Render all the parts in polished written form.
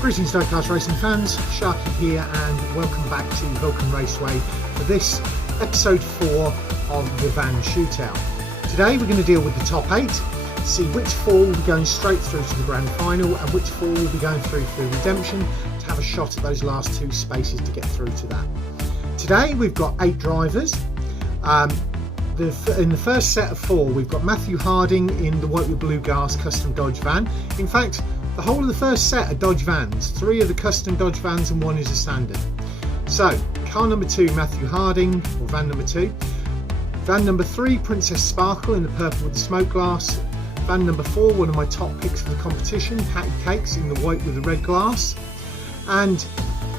Greetings Diecast Racing fans, Sharky here and welcome back to Vulcan Raceway for this episode 4 of the van shootout. Today we're going to deal with the top 8, see which 4 will be going straight through to the grand final and which 4 will be going through for redemption to have a shot at those last 2 spaces to get through to that. Today we've got 8 drivers. In the first set of 4 we've got Matthew Harding in the white with blue glass custom Dodge van. In fact, the whole of the first set are Dodge vans. 3 are the custom Dodge vans and 1 is a standard. So, car number 2, Matthew Harding, or van number 2. Van number 3, Princess Sparkle in the purple with the smoke glass. Van number 4, one of my top picks for the competition, Kakes in the white with the red glass. And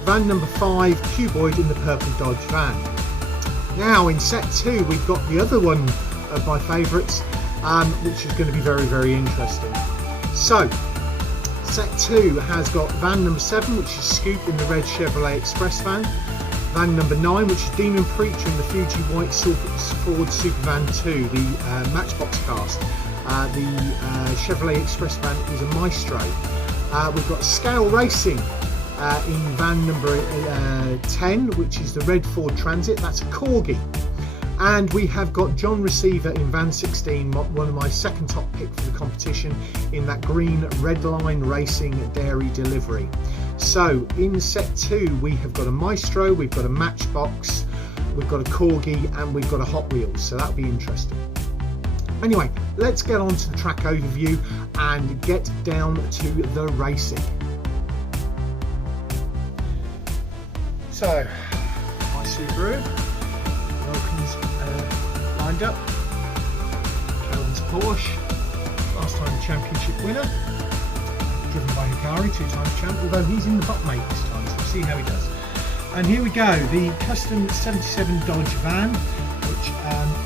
van number 5, Cuboid in the purple Dodge van. Now in set 2 we've got the other one of my favourites, which is going to be very, very interesting. So, set 2 has got van number 7, which is Scoupe in the red Chevrolet Express van. Van number 9, which is Demon Preacher in the Fuji white Ford Super Van 2, the Matchbox cast. The Chevrolet Express van is a Maestro. We've got Scale Racing in van number 10, which is the red Ford Transit, that's a Corgi. And we have got John Receveur in van 16, one of my second top pick for the competition, in that green Red Line Racing Dairy Delivery. So in set 2 we have got a Maestro, we've got a Matchbox, we've got a Corgi and we've got a Hot Wheels, so that'll be interesting. Anyway, let's get on to the track overview and get down to the racing. So, my Subaru, Vulcan's lined up, Kelvin's Porsche, last time championship winner, driven by Hikari, 2-time champ, although he's in the butt mate this time, so we'll see how he does. And here we go, the custom 77 Dodge van, which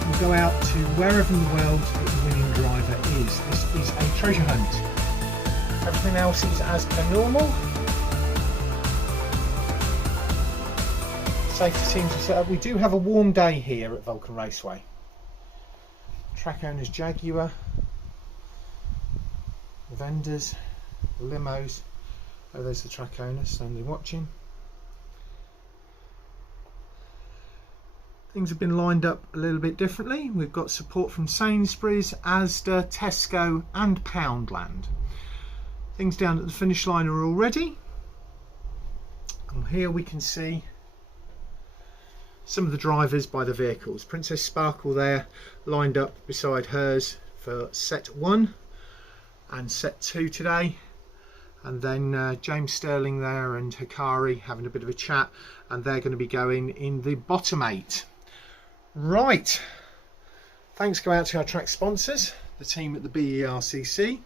will go out to wherever in the world the winning driver is. This is a treasure hunt. Everything else is as per normal. Safety teams are set up. We do have a warm day here at Vulcan Raceway. Track owners Jaguar, the vendors, the limos. Oh, there's the track owners standing watching. Things have been lined up a little bit differently. We've got support from Sainsbury's, Asda, Tesco and Poundland. Things down at the finish line are all ready. And here we can see some of the drivers by the vehicles. Princess Sparkle there lined up beside hers for set 1 and set 2 today, and then James Sterling there and Hikari having a bit of a chat, and they're going to be going in the bottom 8. Right, thanks go out to our track sponsors, the team at the BERCC,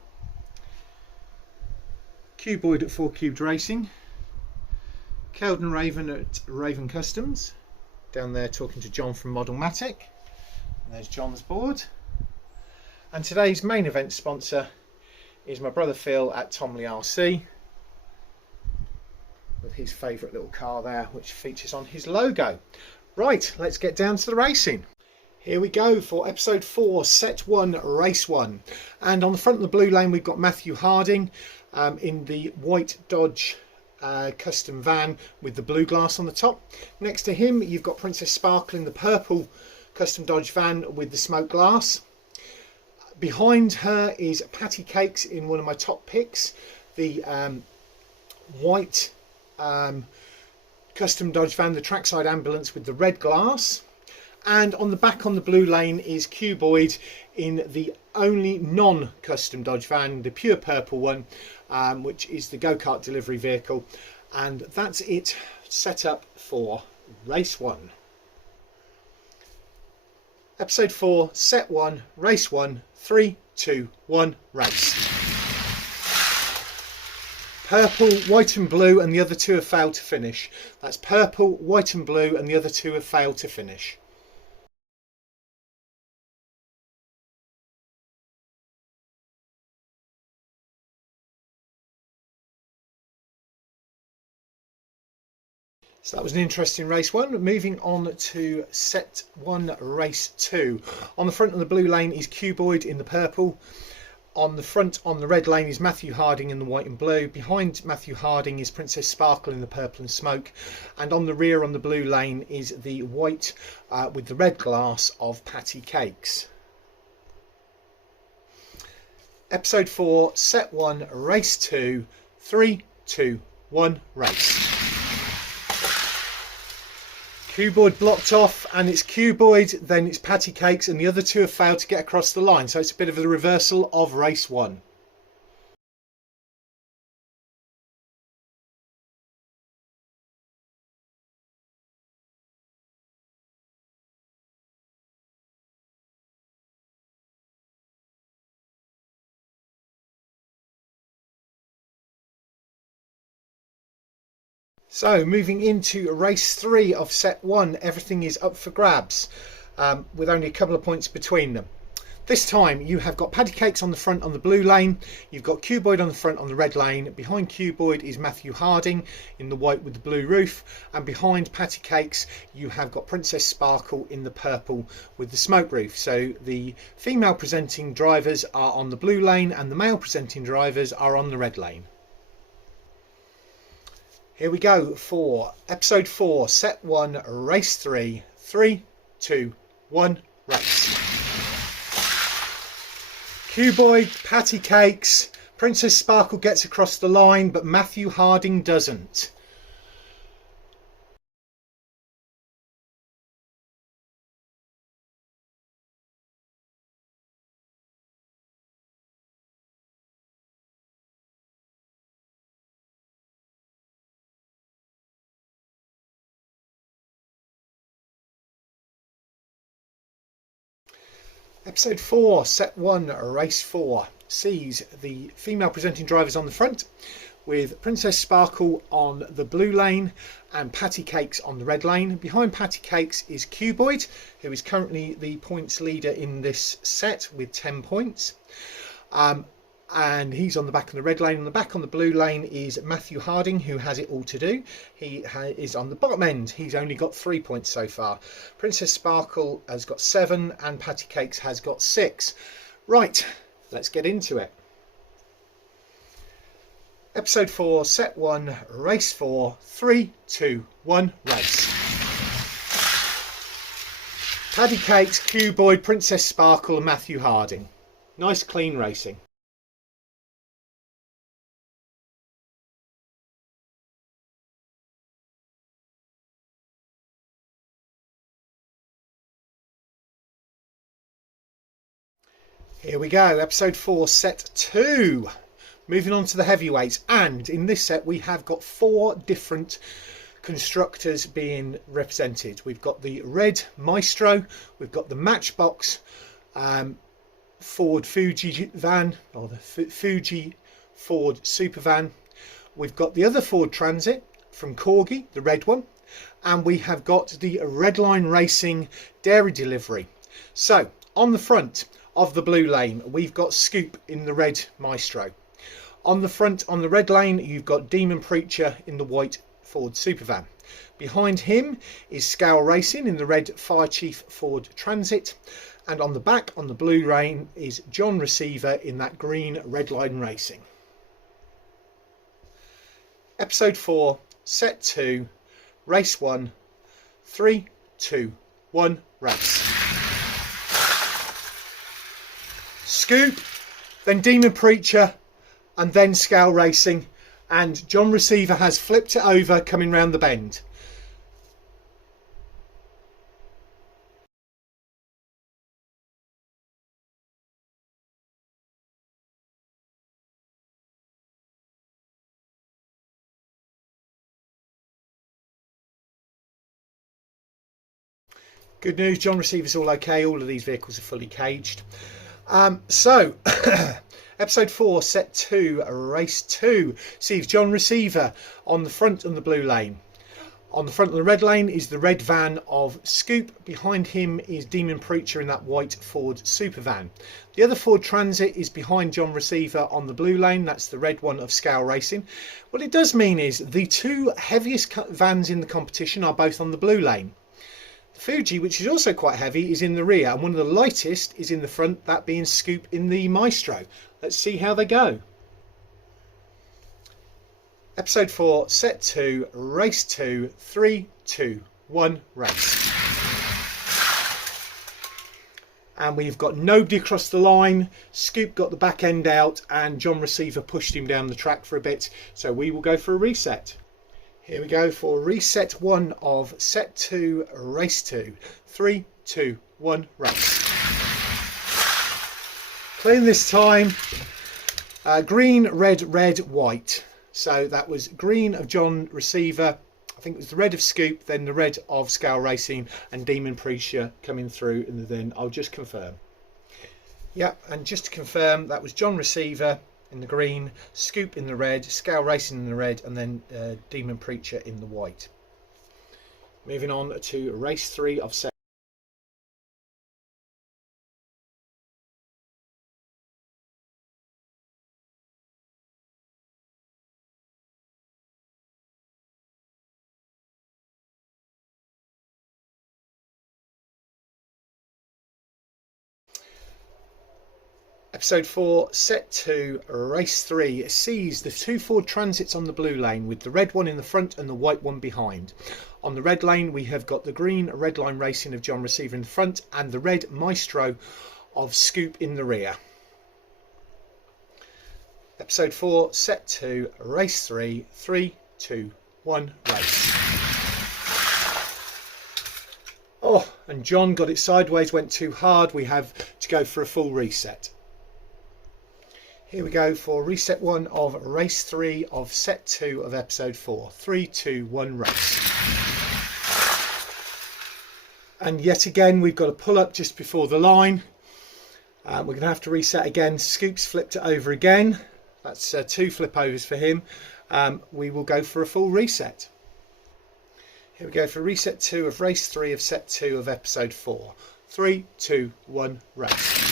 Cuboid at 4 Cubed Racing, Keldon Raven at Raven Customs, down there talking to John from Modelmatic, and there's John's board. And today's main event sponsor is my brother Phil at Tomley RC, with his favourite little car there which features on his logo. Right, let's get down to the racing. Here we go for episode 4, set 1, race 1. And on the front of the blue lane we've got Matthew Harding in the white Dodge custom van with the blue glass on the top. Next to him you've got Princess Sparkle in the purple custom Dodge van with the smoke glass. Behind her is Patty Kakes in one of my top picks, the white custom Dodge van, the trackside ambulance with the red glass. And on the back on the blue lane is Cuboid in the only non-custom Dodge van, the pure purple one, which is the go-kart delivery vehicle. And that's it set up for race 1. Episode 4, set 1, race 1, 3, 2, 1, race. Purple, white and blue, and the other 2 have failed to finish. That's purple, white and blue, and the other 2 have failed to finish. So that was an interesting race 1. Moving on to set 1, race 2. On the front of the blue lane is Cuboid in the purple. On the front on the red lane is Matthew Harding in the white and blue. Behind Matthew Harding is Princess Sparkle in the purple and smoke. And on the rear on the blue lane is the white with the red glass of Patty Kakes. Episode 4, Set 1, Race 2, 3, 2, 1, race. Cuboid blocked off, and it's Cuboid, then it's Patty Kakes, and the other two have failed to get across the line. So it's a bit of a reversal of race 1. So moving into race 3 of set 1, everything is up for grabs with only a couple of points between them. This time you have got Patty Kakes on the front on the blue lane, you've got Cuboid on the front on the red lane, behind Cuboid is Matthew Harding in the white with the blue roof, and behind Patty Kakes you have got Princess Sparkle in the purple with the smoke roof. So the female presenting drivers are on the blue lane and the male presenting drivers are on the red lane. Here we go for episode 4, set 1, race 3, 3, 2, 1, race. Cuboid, Patty Kakes, Princess Sparkle gets across the line, but Matthew Harding doesn't. Episode 4, set 1, race 4 sees the female presenting drivers on the front with Princess Sparkle on the blue lane and Patty Kakes on the red lane. Behind Patty Kakes is Cuboid, who is currently the points leader in this set with 10 points. And he's on the back of the red lane. On the back on the blue lane is Matthew Harding, who has it all to do. He is on the bottom end. He's only got 3 points so far. Princess Sparkle has got 7 and Patty Kakes has got 6. Right, let's get into it. Episode 4, set 1, race 4, 3, 2, 1, race. Patty Kakes, Cuboid, Princess Sparkle and Matthew Harding. Nice clean racing. Here we go, episode 4, set 2. Moving on to the heavyweights, and in this set we have got 4 different constructors being represented. We've got the red Maestro, we've got the Matchbox Ford Fuji van, or the Fuji Ford Super Van. We've got the other Ford Transit from Corgi, the red one, and we have got the Redline Racing Dairy Delivery. So on the front of the blue lane we've got Scoupe in the red Maestro. On the front on the red lane you've got Demon Preacher in the white Ford Supervan. Behind him is Scoupe Racing in the red Fire Chief Ford Transit, and on the back on the blue lane is John Receveur in that green Redline Racing. Episode 4, set 2, race 1, 3, 2, 1, race. Scoupe, then Demon Preacher, and then Scoupe Racing, and John Receveur has flipped it over coming round the bend. Good news, John Receiver's all okay. All of these vehicles are fully caged. Episode 4, set 2, race 2 sees John Receveur on the front on the blue lane. On the front of the red lane is the red van of Scoupe. Behind him is Demon Preacher in that white Ford Super Van. The other Ford Transit is behind John Receveur on the blue lane. That's the red one of Scoupe Racing. What it does mean is the 2 heaviest vans in the competition are both on the blue lane. Fuji, which is also quite heavy, is in the rear, and one of the lightest is in the front, that being Scoupe in the Maestro. Let's see how they go. Episode 4, Set 2, Race 2, 3, 2, 1, race. And we've got nobody across the line. Scoupe got the back end out and John Receveur pushed him down the track for a bit. So we will go for a reset. Here we go for reset 1 of set 2, race 2. 3, 2, 1, race. Clean this time. Green, red, red, white. So that was green of John Receveur. I think it was the red of Scoupe, then the red of Scoupe Racing, and Demon Preacher coming through. And then I'll just confirm. Yeah, and just to confirm, that was John Receveur in the green, Scoupe in the red, Scoupe Racing in the red, and then Demon Preacher in the white. Moving on to race 3 of set. Episode 4, Set 2, Race 3 sees the 2 Ford Transits on the blue lane with the red one in the front and the white one behind. On the red lane we have got the green Red Line Racing of John Receveur in the front and the red Maestro of Scoupe in the rear. Episode 4, Set 2, Race 3, 3, 2, 1, race. Oh, and John got it sideways, went too hard. We have to go for a full reset. Here we go for reset 1 of race 3 of set 2 of episode 4. 3, 2, 1, race. And yet again, we've got to pull up just before the line. We're going to have to reset again. Scoupe's flipped it over again. That's 2 flip overs for him. We will go for a full reset. Here we go for reset 2 of race 3 of set 2 of episode 4. 3, 2, 1, race.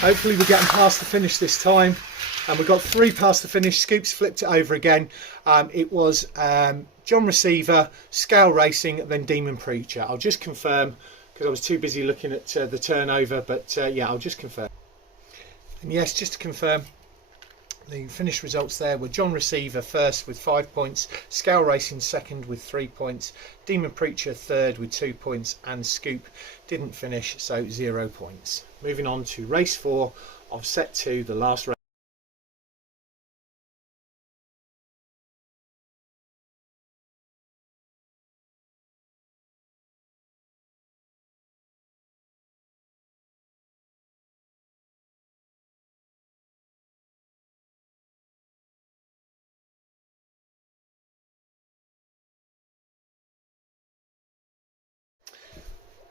Hopefully we're getting past the finish this time. And we got 3 past the finish. Scoupe's flipped it over again. It was John Receveur, Scoupe Racing, then Demon Preacher. I'll just confirm because I was too busy looking at the turnover. But yeah, I'll just confirm. And yes, just to confirm, the finished results there were John Receveur first with 5 points, Scoupe Racing second with 3 points, Demon Preacher third with 2 points, and Scoupe didn't finish, so 0 points. Moving on to race 4 of set 2, the last race.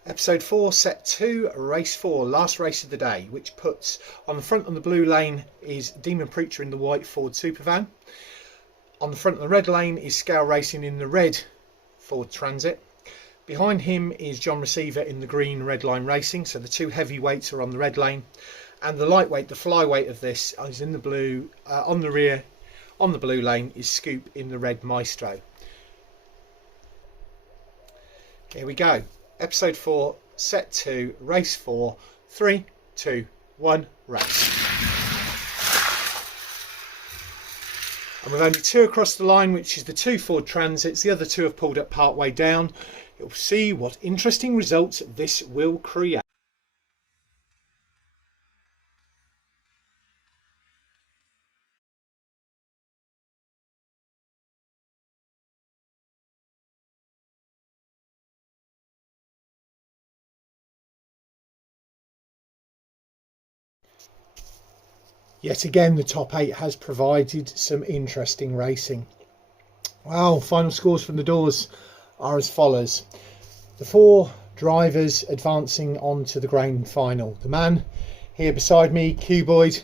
Episode 4, Set 2, Race 4, last race of the day, which puts on the front on the blue lane is Demon Preacher in the white Ford Supervan. On the front of the red lane is Scoupe Racing in the red Ford Transit. Behind him is John Receveur in the green Red Line Racing, so the 2 heavyweights are on the red lane. And the lightweight, the flyweight of this is in the blue, on the rear, on the blue lane is Scoupe in the red Maestro. Here we go. Episode 4, Set 2, Race 4, 3, 2, 1, race. And we've only 2 across the line, which is the 2 Ford Transits. The other 2 have pulled up part way down. You'll see what interesting results this will create. Yet again, the top 8 has provided some interesting racing. Wow, final scores from the doors are as follows. The 4 drivers advancing on to the grand final. The man here beside me, Cuboid,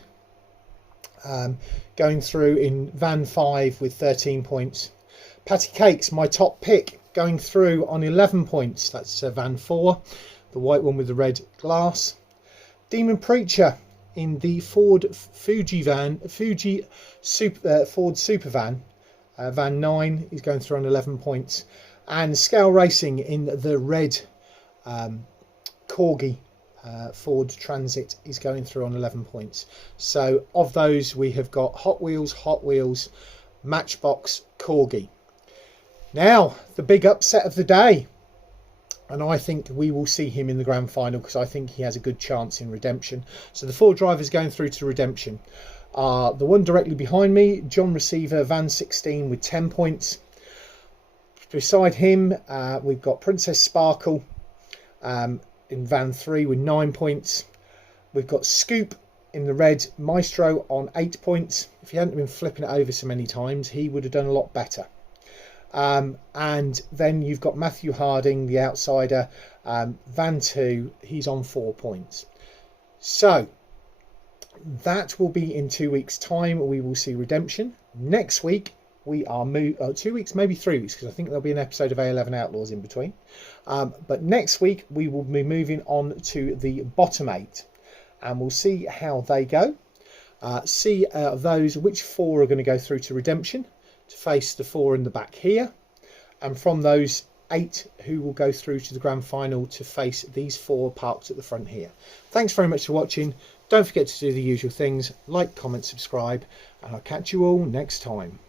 going through in van 5 with 13 points. Patty Kakes, my top pick, going through on 11 points. That's van 4, the white one with the red glass. Demon Preacher in the Ford Ford Supervan, van 9, is going through on 11 points, and Scoupe Racing in the red Corgi Ford Transit is going through on 11 points. So of those, we have got Hot Wheels, Matchbox, Corgi. Now, the big upset of the day. And I think we will see him in the grand final, because I think he has a good chance in redemption. So the 4 drivers going through to redemption are the one directly behind me, John Receveur, van 16 with 10 points. Beside him, we've got Princess Sparkle in van 3 with 9 points. We've got Scoupe in the red Maestro on 8 points. If he hadn't been flipping it over so many times, he would have done a lot better. And then you've got Matthew Harding, the outsider, van 2, he's on 4 points. So that will be in 2 weeks' time. We will see redemption. Next week we are 2 weeks, maybe 3 weeks, because I think there'll be an episode of A11 Outlaws in between. But next week we will be moving on to the bottom 8, and we'll see how they go. See which 4 are going to go through to redemption, to face the 4 in the back here, and from those 8 who will go through to the grand final to face these 4 parked at the front here. Thanks very much for watching. Don't forget to do the usual things, like, comment, subscribe, and I'll catch you all next time.